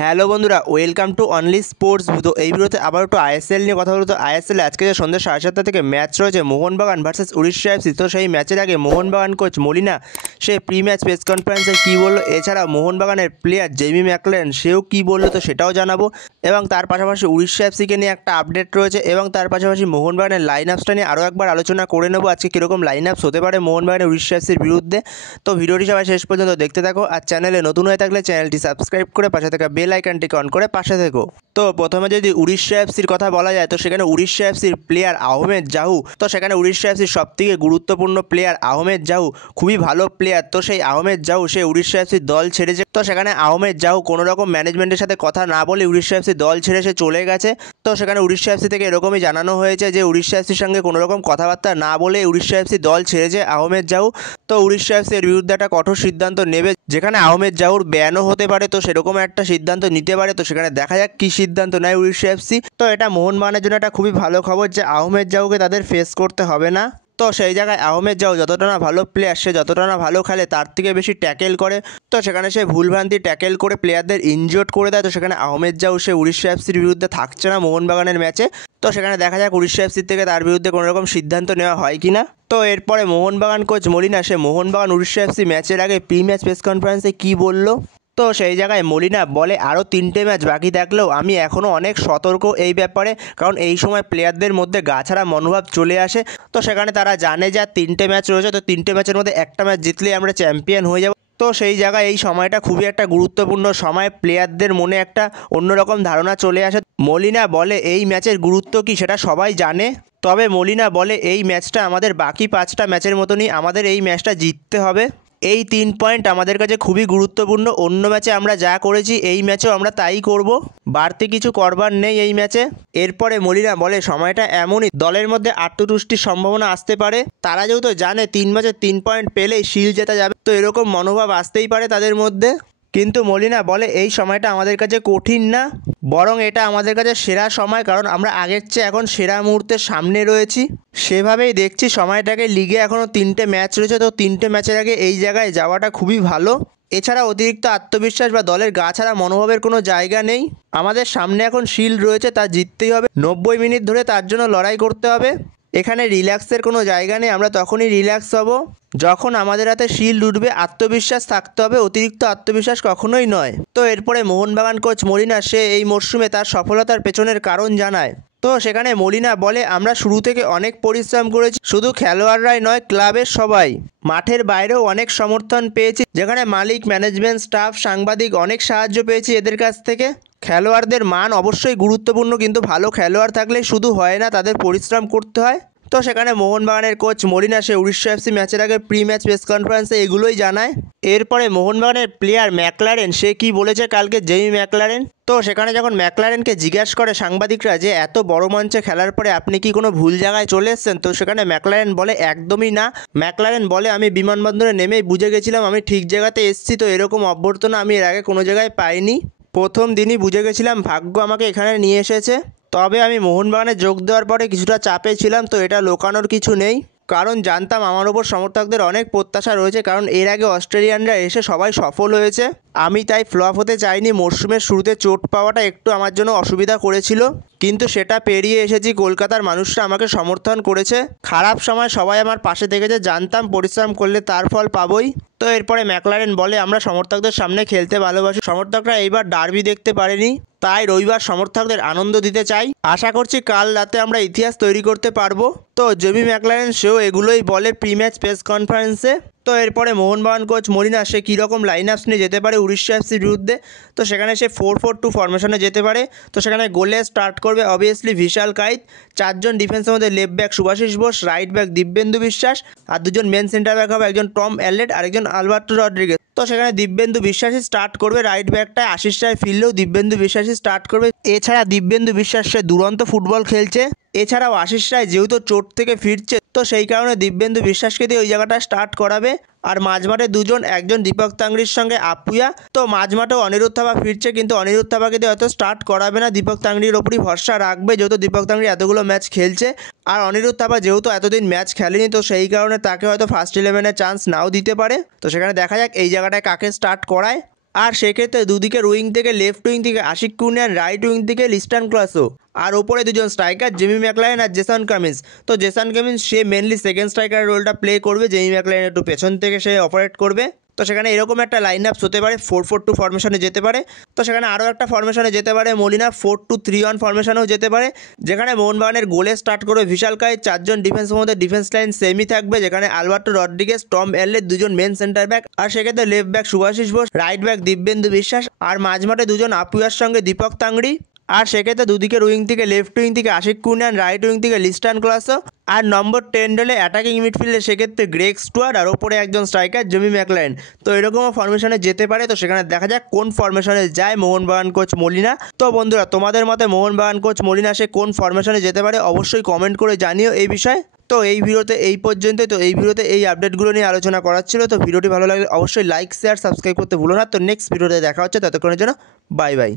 Hello বন্ধুরা, welcome to only sports. তো এই ভিডিওতে আবার একটু আইএসএল নিয়ে কথা বলতো। আইএসএল আজকে যে সন্ধ্যা 7:30 থেকে ম্যাচ রয়েছে মোহনবাগান ভার্সেস উড়িষ্যা এফসি। তো সেই ম্যাচের আগে মোহনবাগান কোচ মলিনা সে প্রি ম্যাচ প্রেস কনফারেন্সে কী বললো, এছাড়া মোহনবাগানের প্লেয়ার জেমি ম্যাকলারেন সেও কী বললো তো সেটাও জানাবো। এবং তার পাশাপাশি উড়িষ্যা এফসিকে নিয়ে একটা আপডেট রয়েছে এবং তার পাশাপাশি মোহনবাগানের লাইন আপসটা নিয়ে আরও একবার আলোচনা করে নেবো আজকে কীরকম লাইন আপস হতে পারে মোহনবাগানের উড়িষ্যা এফসির বিরুদ্ধে। তো ভিডিওটি সবাই শেষ পর্যন্ত দেখতে থাকো, আর চ্যানেলে নতুন হয়ে থাকলে চ্যানেলটি সাবস্ক্রাইব করে পাশে থাকা বেল আইকনটিকে অন করে পাশে থেকো। তো প্রথমে যদি উড়িষ্যা এফসির কথা বলা যায়, তো সেখানে উড়িষ্যা এফসির প্লেয়ার আহমেদ জাহু, তো সেখানে উড়িষ্যা এফসির সবথেকে গুরুত্বপূর্ণ প্লেয়ার আহমেদ জাহু খুবই ভালো প্লেয়ার। তো সেই আহমেদ জাহু সে উড়িষ্যা এফসির দল ছেড়েছে। তো সেখানে আহমেদ জাহু কোনো রকম ম্যানেজমেন্টের সাথে কথা না বলে উড়িষ্যা এফসির দল ছেড়ে সে চলে গেছে। তো সেখানে উড়িষ্যা এফসি থেকে এরকমই জানানো হয়েছে যে উড়িষ্যা এফসির সঙ্গে কোনো রকম কথাবার্তা না বলে উড়িষ্যা এফসি দল ছেড়েছে আহমেদ জাহু। তো উড়িষ্যা এফসি এর বিরুদ্ধে একটা কঠোর সিদ্ধান্ত নেবে, যেখানে আহমেদ জাহুর ব্যানও হতে পারে। তো সেরকম একটা সিদ্ধান্ত নিতে পারে। তো সেখানে দেখা যাক কী সিদ্ধান্ত নেয় উড়িষ্যা এফসি। তো এটা মোহনবাগানের জন্য একটা খুবই ভালো খবর যে আহমেদ জাহুকে তাদের ফেস করতে হবে না। তো সেই জায়গায় আহমেদ জাহু যতটা না ভালো প্লেয়ার, সে যতটা না ভালো খেলে তার থেকে বেশি ট্যাকেল করে। তো সেখানে সে ভুলভ্রান্তি ট্যাকেল করে প্লেয়ারদের ইনজিওর্ড করে দেয়। তো সেখানে আহমেদ জাহু সে উড়িষ্যা এফসির বিরুদ্ধে থাকছে না মোহনবাগানের ম্যাচে। তো সেখানে দেখা যাক উড়িষ্যা এফসির থেকে তার বিরুদ্ধে কোনো রকম সিদ্ধান্ত নেওয়া হয় কি না। তো এরপরে মোহনবাগান কোচ মলিনা সে মোহনবাগান উড়িষ্যা এফসি ম্যাচের আগে প্রি ম্যাচ প্রেস কনফারেন্সে কী বললো, তো সেই জায়গায় মলিনা বলে আরও 3টে ম্যাচ বাকি থাকলেও আমি এখনও অনেক সতর্ক এই ব্যাপারে, কারণ এই সময় প্লেয়ারদের মধ্যে গা ছাড়া মনোভাব চলে আসে। তো সেখানে তারা জানে যে 3টে ম্যাচ রয়েছে, তো 3টে ম্যাচের মধ্যে একটা ম্যাচ জিতলেই আমরা চ্যাম্পিয়ন হয়ে যাব। তো সেই জায়গায় এই সময়টা খুবই একটা গুরুত্বপূর্ণ সময়, প্লেয়ারদের মনে একটা অন্যরকম ধারণা চলে আসে। মলিনা বলে এই ম্যাচের গুরুত্ব কী সেটা সবাই জানে, তবে মলিনা বলে এই ম্যাচটা আমাদের বাকি 5টা ম্যাচের মতনই, আমাদের এই ম্যাচটা জিততে হবে। এই 3 পয়েন্ট আমাদের কাছে খুবই গুরুত্বপূর্ণ। অন্য ম্যাচে আমরা যা করেছি এই ম্যাচেও আমরা তাই করব, বাড়তি কিছু করবার নেই এই ম্যাচে। এরপরে মলিনা বলে সময়টা এমনই, দলের মধ্যে আত্মতুষ্টির সম্ভাবনা আসতে পারে। তারা যেহেতু জানে 3 ম্যাচে 3 পয়েন্ট পেলেই শিল্ড জেতা যাবে, তো এরকম মনোভাব আসতেই পারে তাদের মধ্যে। কিন্তু মলিনা বলে এই সময়টা আমাদের কাছে কঠিন না, বরং এটা আমাদের কাছে সেরা সময়, কারণ আমরা আগের চেয়ে এখন সেরা মুহূর্তের সামনে রয়েছি। সেভাবেই দেখছি সময়টাকে। লিগে এখনও 3টে ম্যাচ রয়েছে, তো 3টে ম্যাচের আগে এই জায়গায় যাওয়াটা খুবই ভালো। এছাড়া অতিরিক্ত আত্মবিশ্বাস বা দলের গা ছাড়া মনোভাবের কোনো জায়গা নেই। আমাদের সামনে এখন শিল্ড রয়েছে, তা জিততেই হবে। 90 মিনিট ধরে তার জন্য লড়াই করতে হবে। এখানে রিল্যাক্সের কোনো জায়গা নেই। আমরা তখনই রিল্যাক্স হব যখন আমাদের হাতে শিল্ড উঠবে। আত্মবিশ্বাস থাকতে হবে, অতিরিক্ত আত্মবিশ্বাস কখনোই নয়। তো এরপরে মোহনবাগান কোচ মলিনা সে এই মরশুমে তার সফলতার পেছনের কারণ জানায়। তো সেখানে মলিনা বলে আমরা শুরু থেকে অনেক পরিশ্রম করেছি, শুধু খেলোয়াড়রাই নয় ক্লাবের সবাই। মাঠের বাইরেও অনেক সমর্থন পেয়েছি, যেখানে মালিক, ম্যানেজমেন্ট, স্টাফ, সাংবাদিক অনেক সাহায্য পেয়েছি এদের কাছ থেকে। খেলোয়াড়দের মান অবশ্যই গুরুত্বপূর্ণ, কিন্তু ভালো খেলোয়াড় থাকলেই শুধু হয় না, তাদের পরিশ্রম করতে হয়। তো সেখানে মোহনবাগানের কোচ মলিনা সে উড়িষ্যা এফসি ম্যাচের আগে প্রি ম্যাচ প্রেস কনফারেন্সে এগুলোই জানায়। এরপরে মোহনবাগানের প্লেয়ার ম্যাকলারেন সে কি বলেছে কালকে জেমি ম্যাকলারেন, তো সেখানে যখন ম্যাকলারেনকে জিজ্ঞাসা করে সাংবাদিকরা যে এত বড় মঞ্চে খেলার পরে আপনি কি কোনো ভুল জায়গায় চলে এসেছেন, তো সেখানে ম্যাকলারেন বলে একদমই না। ম্যাকলারেন বলে আমি বিমানবন্দরে নেমেই বুঝে গেছিলাম আমি ঠিক জায়গাতে এসেছি, তো এরকম অভ্যর্থনা আমি এর আগে কোনো জায়গায় পাইনি। প্রথম দিনই বুঝে গেছিলাম ভাগ্য আমাকে এখানে নিয়ে এসেছে। তবে আমি মোহনবাগানে যোগ দেওয়ার পরে কিছুটা চাপে ছিলাম, তো এটা লুকানোর কিছু নেই, কারণ জানতাম আমার ওপর সমর্থকদের অনেক প্রত্যাশা রয়েছে, কারণ এর আগে অস্ট্রেলিয়ানরা এসে সবাই সফল হয়েছে। আমি তাই ফ্লপ হতে চাইনি। মরশুমের শুরুতে চোট পাওয়াটা একটু আমার জন্য অসুবিধা করেছিল, কিন্তু সেটা পেরিয়ে এসেছি। কলকাতার মানুষরা আমাকে সমর্থন করেছে, খারাপ সময় সবাই আমার পাশে থেকেছে, জানতাম পরিশ্রম করলে তার ফল পাবই। তো এরপরে ম্যাকলারেন বলে আমরা সমর্থকদের সামনে খেলতে ভালোবাসি, সমর্থকরা এইবার ডার্বি দেখতে পারেনি, তাই রবিবার সমর্থকদের আনন্দ দিতে চাই। আশা করছি কাল রাতে আমরা ইতিহাস তৈরি করতে পারবো। তো জেমি ম্যাকলারেন সেও এগুলোই বলে প্রি ম্যাচ প্রেস কনফারেন্সে। তো এরপরে মোহনবাগান কোচ মলিনা সে কীরকম লাইন আপস নিয়ে যেতে পারে উড়িষ্যা এফসির বিরুদ্ধে, তো সেখানে সে 4-4-2 ফরমেশনে যেতে পারে। তো সেখানে গোলে স্টার্ট করবে অবভিয়াসলি বিশাল কাইত, 4জন ডিফেন্সের মধ্যে left back Shubhashis Bose, right back Dibyendu Biswas, আর 2জন মেন সেন্টার ব্যাক হবে, একজন টম অ্যালেট আর একজন আলবার্টো রড্রিগেজ। তো সেখানে দিব্যেন্দু বিশ্বাসই স্টার্ট করবে। রাইট ব্যাকটায় আশিস রায় ফিরলেও দিব্যেন্দু বিশ্বাসই স্টার্ট করবে। এছাড়া দিব্যেন্দু বিশ্বাস সে দুরন্ত ফুটবল খেলছে। এছাড়াও আশিস রায় যেহেতু চোট থেকে ফিরছে, তো সেই কারণে দিব্যেন্দু বিশ্বাসকে দিয়ে ওই জায়গাটা স্টার্ট করাবে। আর মাঝমাঠে 2জন, একজন দীপক তাংড়ির সঙ্গে আপুয়া। তো মাঝমাঠেও অনিরুদ্ধ থাপা ফিরছে, কিন্তু অনিরুদ্ধ থাপাকে দিয়ে হয়তো স্টার্ট করাবে না, দীপক তাংড়ির ওপরই ভরসা রাখবে, যেহেতু দীপক তাংড়ি এতগুলো ম্যাচ খেলছে। আর অনিরুদ্ধ থাপা যেহেতু এতদিন ম্যাচ খেলেনি, তো সেই কারণে তাকে হয়তো ফার্স্ট 11-এ চান্স নাও দিতে পারে। তো সেখানে দেখা যাক এই জায়গাটায় কাকে স্টার্ট করায়। আর সেক্ষেত্রে দুদিকের উইং থেকে লেফট উইং থেকে আশিক কুনিয়ান, রাইট উইং থেকে লিস্টান ক্লাসো, আর ওপরে দুজন স্ট্রাইকার জেমি ম্যাকলারেন আর জেসন কামিন্স। তো জেসন কামিন্স সে মেনলি সেকেন্ড স্ট্রাইকারের রোলটা প্লে করবে, জেমি ম্যাকলারেন একটু পেছন থেকে সে অপারেট করবে। তো সেখানে এরকম একটা লাইন আপস হতে পারে, 4-4-2 ফরমেশনে যেতে পারে। তো সেখানে আরও একটা ফরমেশনে যেতে পারে মলিনা, 4-2-3-1 ফরমেশনেও যেতে পারে, যেখানে মোহনবাগানের গোলে স্টার্ট করবে বিশাল কাই, 4জন ডিফেন্সের মধ্যে ডিফেন্স লাইন সেমি থাকবে, যেখানে আলবার্টো রড্রিগেজ, টম এরলে দুজন মেন সেন্টার ব্যাক, আর সেক্ষেত্রে left back Shubhashis Bose, right back Dibyendu Biswas, আর মাঝমাঠে দুজন আপুয়ার সঙ্গে দীপক তাংড়ি, আর সেক্ষেত্রে দুদিকের উইং থেকে লেফট উইং থেকে আশিক কুনিয়ান, রাইট উইং থেকে লিস্টান ক্লাসো, আর নম্বর 10 রোলে অ্যাটাকিং মিডফিল্ডে সেক্ষেত্রে গ্রেগ স্টুয়ার্ট, আর ওপরে একজন স্ট্রাইকার জেমি ম্যাকলারেন। তো এরকমও ফরমেশনে যেতে পারে। তো সেখানে দেখা যাক কোন ফরমেশনে যায় মোহনবাগান কোচ মলিনা। তো বন্ধুরা, তোমাদের মতে মোহনবাগান কোচ মলিনা সে কোন ফরমেশনে যেতে পারে অবশ্যই কমেন্ট করে জানিও এই বিষয়ে। তো এই ভিডিওতে এই পর্যন্তই। তো এই ভিডিওতে এই আপডেটগুলো নিয়ে আলোচনা করার ছিল। তো ভিডিওটি ভালো লাগলে অবশ্যই লাইক, শেয়ার, সাবস্ক্রাইব করতে ভুলো না। তো নেক্সট ভিডিওতে দেখা হচ্ছে, ততক্ষণের জন্য বাই বাই।